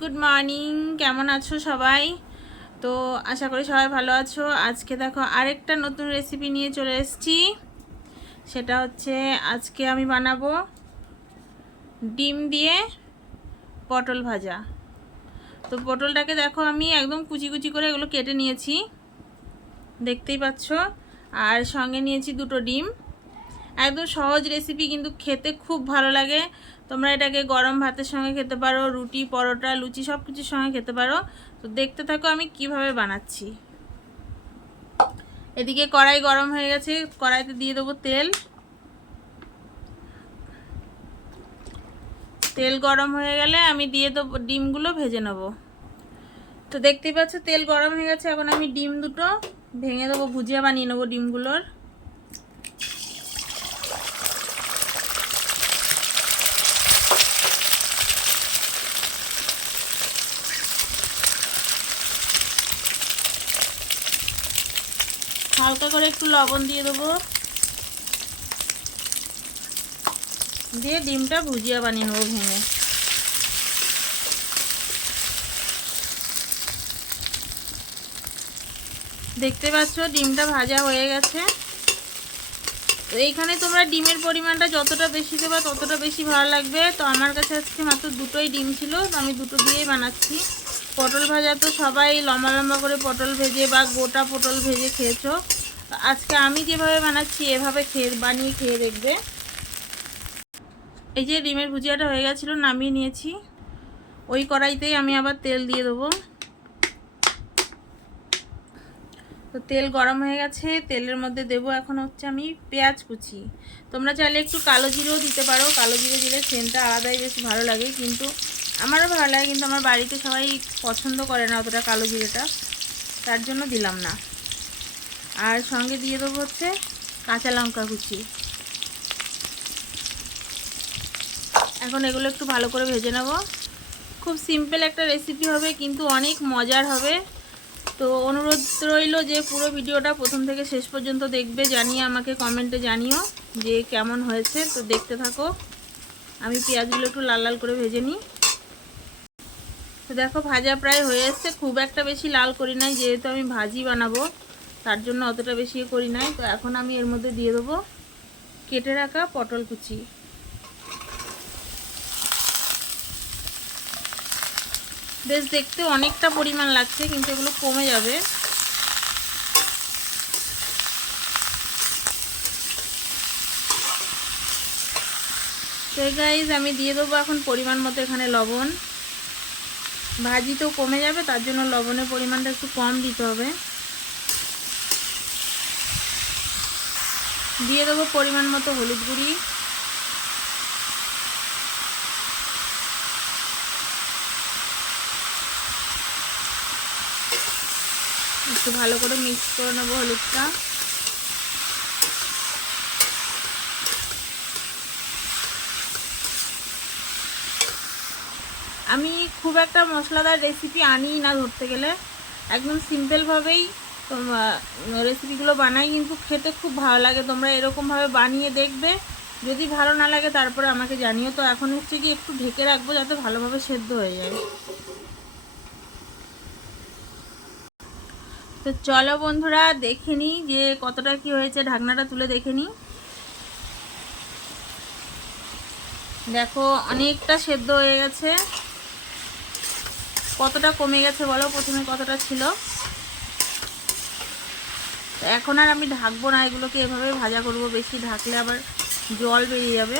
Good morning, কেমন আছো সবাই? তো আশা করি সবাই ভালো আছো। আজকে দেখো আরেকটা নতুন রেসিপি নিয়ে চলে এসেছি। সেটা হচ্ছে আজকে আমি বানাবো ডিম দিয়ে পটল ভাজা। তো পটলটাকে দেখো আমি একদম কুচি কুচি করে এগুলো কেটে নিয়েছি, দেখতেই পাচ্ছ। আর সঙ্গে নিয়েছি দুটো ডিম। একদম সহজ রেসিপি, কিন্তু খেতে খুব ভালো লাগে। তোমরা এটাকে গরম ভাতের সঙ্গে খেতে পারো, রুটি, পরোটা, লুচি সব কিছুর সঙ্গে খেতে পারো। তো দেখতে থাকো আমি কিভাবে বানাচ্ছি। এদিকে কড়াই গরম হয়ে গেছে, কড়াইতে দিয়ে দেবো তেল। তেল গরম হয়ে গেলে আমি দিয়ে দেবো ডিমগুলো, ভেজে নেব। তো দেখতেই পাচ্ছ তেল গরম হয়ে গেছে, এখন আমি ডিম দুটো ভেঙে দেবো, ভুজিয়া বানিয়ে নেবো ডিমগুলোর। হালকা করে একটু লবণ দিয়ে দেবো, দিয়ে ডিমটা ভুজিয়া বানিয়ে নেবো ভেঙে। দেখতে পাচ্ছ ডিমটা ভাজা হয়ে গেছে। তো এইখানে তোমরা ডিমের পরিমাণটা যতটা বেশি দেবা ততটা বেশি ভালো লাগবে। তো আমার কাছে আজকে মাত্র দুটোই ডিম ছিল, তো আমি দুটো দিয়েই বানাচ্ছি। পটল ভাজা তো সবাই লম্বা লম্বা করে পটল ভেজে বা গোটা পটল ভেজে খেয়েছো। আজকে আমি যেভাবে বানাচ্ছি এভাবে বানিয়ে খেয়ে দেখবে। এই যে ডিমের ভুজিয়াটা হয়ে গেছিলো, নামিয়ে নিয়েছি। ওই কড়াইতেই আমি আবার তেল দিয়ে দেবো। তো তেল গরম হয়ে গেছে, তেলের মধ্যে দেবো এখন হচ্ছে আমি পেঁয়াজ কুচি। তোমরা চাইলে একটু কালো জিরেও দিতে পারো, কালো জিরে দিলে সেন্টটা আলাদাই বেশি ভালো লাগে। কিন্তু আমারও ভালো লাগে, কিন্তু আমার বাড়িতে সবাই পছন্দ করে না অতটা কালো জিরেটা, তার জন্য দিলাম না। আর সঙ্গে দিয়ে দেবো হচ্ছে কাঁচা লঙ্কা কুচি। এখন এগুলো একটু ভালো করে ভেজে নেব। খুব সিম্পল একটা রেসিপি হবে, কিন্তু অনেক মজার হবে। তো অনুরোধ রইল যে পুরো ভিডিওটা প্রথম থেকে শেষ পর্যন্ত দেখবে, জানিয়ে আমাকে কমেন্টে জানিও যে কেমন হয়েছে। তো দেখতে থাকো, আমি পেঁয়াজগুলো একটু লাল লাল করে ভেজে নিই। তো দেখো ভাজা প্রায় হয়ে এসছে, খুব একটা বেশি লাল করি নাই, যেহেতু আমি ভাজি বানাবো তার জন্য অতটা বেশি করি নাই। তো এখন আমি এর মধ্যে দিয়ে দেবো কেটে রাখা পটল কুচি। বেশ দেখতে অনেকটা পরিমাণ লাগছে, কিন্তু এগুলো কমে যাবে। তো গাইজ আমি দিয়ে দেবো এখন পরিমাণ মতো এখানে লবণ। ভাজি তো কমে যাবে, তার জন্য লবণের পরিমাণটা একটু কম দিতে হবে। দিয়ে দেবো পরিমাণ মতো হলুদ গুঁড়ি। একটু ভালো করে মিক্স করে নেবো হলুদটা। আমি খুব একটা মশলাদার রেসিপি আনি না ধরতে গেলে, একদম সিম্পলভাবেই রেসিপিগুলো বানাই, কিন্তু খেতে খুব ভালো লাগে। তোমরা এরকমভাবে বানিয়ে দেখবে, যদি ভালো না লাগে তারপরে আমাকে জানিও। তো এখন হচ্ছে কি একটু ঢেকে রাখবো যাতে ভালোভাবে সেদ্ধ হয়ে যায়। তো চলো বন্ধুরা দেখে নিই যে কতটা কি হয়েছে, ঢাকনাটা তুলে দেখে নিই। দেখো অনেকটা সেদ্ধ হয়ে গেছে। কতটা কমে গেছে বলো, প্রথমে কতটা ছিল। এখন আর আমি ঢাকবো না, এগুলোকে এভাবে ভাজা করব। বেশি ঢাকলে আবার জল বেরিয়ে যাবে।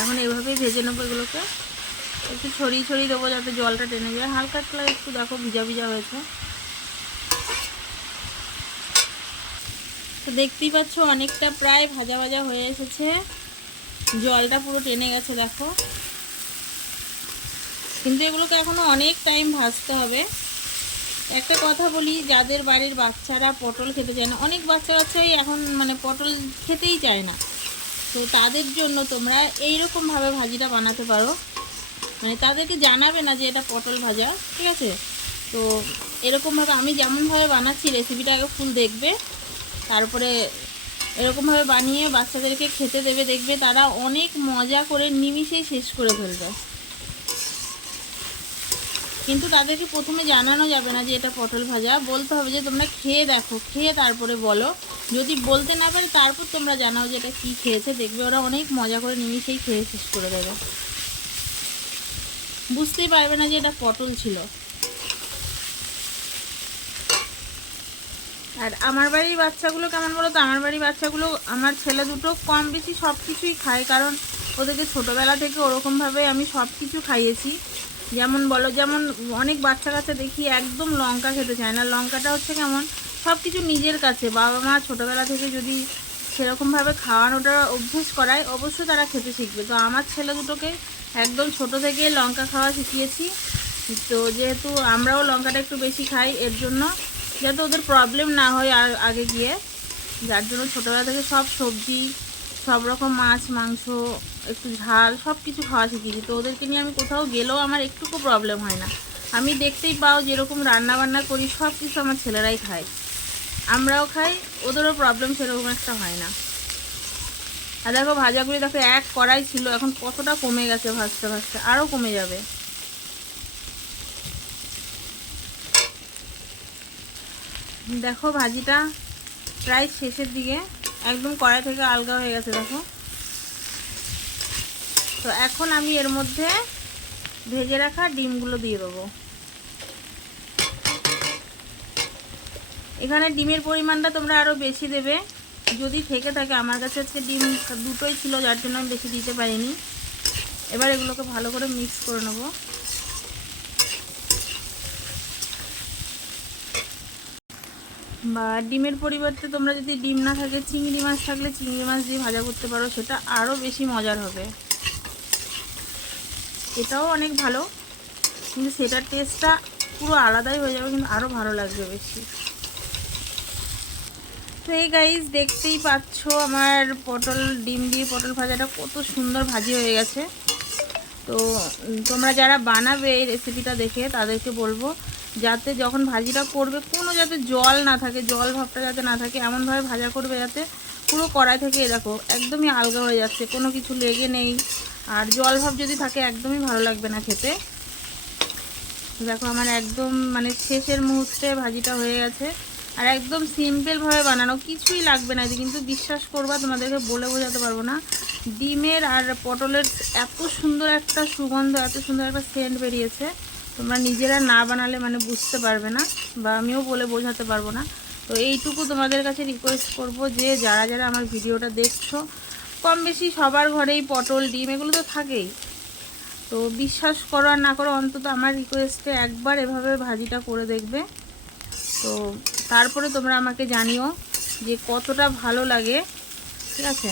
এখন এভাবেই ভেজে নেবো এগুলোকে। একটু ছড়িয়ে ছড়িয়ে দেবো যাতে জলটা টেনে যায়। হালকা একটু দেখো ভিজা ভিজা হয়েছে। তো দেখতেই পাচ্ছ অনেকটা প্রায় ভাজা ভাজা হয়ে এসেছে, জলটা পুরো টেনে গেছে দেখো। কিন্তু এগুলোকে এখনও অনেক টাইম ভাজতে হবে। একটা কথা বলি, যাদের বাড়ির বাচ্চারা পটল খেতে চায় না, অনেক বাচ্চা কাচ্চাই এখন মানে পটল খেতেই চায় না, তো তাদের জন্য তোমরা এইরকমভাবে ভাজিটা বানাতে পারো। মানে তাদেরকে জানাবে না যে এটা পটল ভাজা, ঠিক আছে? তো এরকমভাবে আমি যেমনভাবে বানাচ্ছি রেসিপিটা আগে ফুল দেখবে, তারপরে এরকমভাবে বানিয়ে বাচ্চাদেরকে খেতে দেবে, দেখবে তারা অনেক মজা করে নিমিষেই শেষ করে ফেলবে। কিন্তু তাদেরকে প্রথমে জানানো যাবে না যে এটা পটল ভাজা, বলতে হবে যে তোমরা খেয়ে দেখো, খেয়ে তারপরে বলো। যদি বলতে না পারে তারপর তোমরা জানাও যে এটা কী খেয়েছে, দেখবে ওরা অনেক মজা করে নিমিষেই খেয়ে শেষ করে দেবে, বুঝতেই পারবে না যে এটা পটল ছিল। আর আমার বাড়ির বাচ্চাগুলো কেমন বলো তো, আমার বাড়ির বাচ্চাগুলো, আমার ছেলে দুটো কম বেশি সব কিছুই খায়, কারণ ওদেরকে ছোটোবেলা থেকে ওরকমভাবে আমি সব কিছু খাইয়েছি। যেমন বলো, যেমন অনেক বাচ্চা কাচ্চা দেখি একদম লঙ্কা খেতে চায় না, লঙ্কাটা হচ্ছে কেমন, সব কিছু নিজের কাছে, বাবা মা ছোটোবেলা থেকে যদি সেরকমভাবে খাওয়ানোটা অভ্যেস করায় অবশ্যই তারা খেতে শিখবে। তো আমার ছেলে দুটোকে একদম ছোট থেকে লঙ্কা খাওয়া শিখিয়েছি। তো যেহেতু আমরাও লঙ্কাটা একটু বেশি খাই, এর জন্য যাতে ওদের প্রবলেম না হয় আর আগে গিয়ে, যার জন্য ছোটোবেলা থেকে সব সবজি, সব রকম মাছ মাংস, একটু ঝাল সব কিছু খাওয়া শিখিয়েছি। তো ওদেরকে নিয়ে আমি কোথাও গেলেও আমার একটুকু প্রবলেম হয় না। আমি দেখতেই পাও যেরকম রান্না বান্না করি সব কিছু আমার ছেলেরাই খায়, আমরাও খাই, ওদেরও প্রবলেম সেরকম একটা হয় না। আর দেখো ভাজাগুলি, দেখো এক কড়াই ছিল, এখন কতটা কমে গেছে ভাজতে ভাজতে, আরও কমে যাবে। দেখো ভাজিটা প্রায় শেষের দিকে, একদম কড়াই থেকে আলগা হয়ে গেছে দেখো। তো এখন আমি এর মধ্যে ভেজে রাখা ডিমগুলো দিয়ে দেবো। এখানে ডিমের পরিমাণটা তোমরা আরও বেশি দেবে যদি থেকে থাকে। আমার কাছে আজকে ডিম দুটোই ছিল, যার জন্য আমি বেশি দিতে পারিনি। এবার এগুলোকে ভালো করে মিক্স করে নেব। বা ডিমের পরিবর্তে তোমরা যদি ডিম না থাকে, চিংড়ি মাছ থাকলে চিংড়ি মাছ দিয়ে ভাজা করতে পারো, সেটা আরও বেশি মজার হবে। এটাও অনেক ভালো, কিন্তু সেটার টেস্টটা পুরো আলাদাই হয়ে যাবে, কিন্তু আরও ভালো লাগবে বেশি। তো এই গাইস দেখতেই পাচ্ছ আমার পটল ডিম দিয়ে পটল ভাজাটা কত সুন্দর ভাজি হয়ে গেছে। তো তোমরা যারা বানাবে এই রেসিপিটা দেখে তাদেরকে বলবো যাতে যখন ভাজিটা করবে কোনো যাতে জল না থাকে, জল ভাবটা যাতে না থাকে, এমনভাবে ভাজা করবে যাতে পুরো কড়াই থেকে দেখো একদমই আলগা হয়ে যাচ্ছে, কোনো কিছু লেগে নেই। আর জল ভাব যদি থাকে একদমই ভালো লাগবে না খেতে। দেখো আমার একদম মানে শেষের মুহূর্তে ভাজিটা হয়ে গেছে। আর একদম সিম্পলভাবে বানানো, কিছুই লাগবে না, কিন্তু বিশ্বাস করবা তোমাদেরকে বলে বোঝাতে পারবো না, ডিমের আর পটলের এত সুন্দর একটা সুগন্ধ, এত সুন্দর একটা সেন্ট বেরিয়েছে, তোমরা নিজেরা না বানালে মানে বুঝতে পারবে না, বা আমিও বলে বোঝাতে পারবো না। তো এইটুকু তোমাদের কাছে রিকোয়েস্ট করব যে যারা যারা আমার ভিডিওটা দেখছো, কম বেশি সবার ঘরেই পটল ডিম এগুলো তো থাকেই। তো বিশ্বাস করো আর না করো, অন্তত আমার রিকোয়েস্টে একবার এভাবে ভাজিটা করে দেখবে। তো তারপরে তোমরা আমাকে জানিও যে কতটা ভালো লাগে। ঠিক আছে,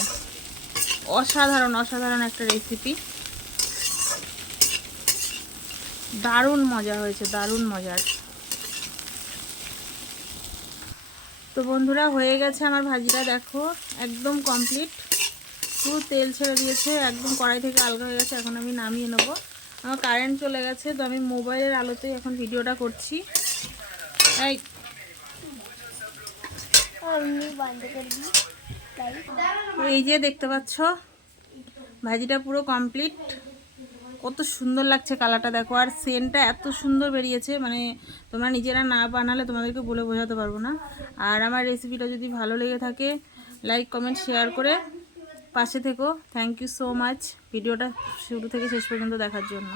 অসাধারণ অসাধারণ একটা রেসিপি, দারুণ মজা হয়েছে, দারুণ মজার। তো বন্ধুরা হয়ে গেছে আমার ভাজিটা, দেখো একদম কমপ্লিট, পুরো তেল ছেড়ে দিয়েছে, একদম কড়াই থেকে আলগা হয়ে গেছে। এখন আমি নামিয়ে নেব। আমার কারেন্ট চলে গেছে, তো আমি মোবাইলের আলোতেই এখন ভিডিওটা করছি। এই যে দেখতে পাচ্ছ ভাজিটা পুরো কমপ্লিট, কত সুন্দর লাগছে কালারটা দেখো, আর সেন্টটা এত সুন্দর বেরিয়েছে, মানে তোমরা নিজেরা না বানালে তোমাদেরকে বলে বোঝাতে পারবো না। আর আমার রেসিপিটা যদি ভালো লেগে থাকে লাইক কমেন্ট শেয়ার করে পাশে থেকো। থ্যাংক ইউ সো মাচ ভিডিওটা শুরু থেকে শেষ পর্যন্ত দেখার জন্য।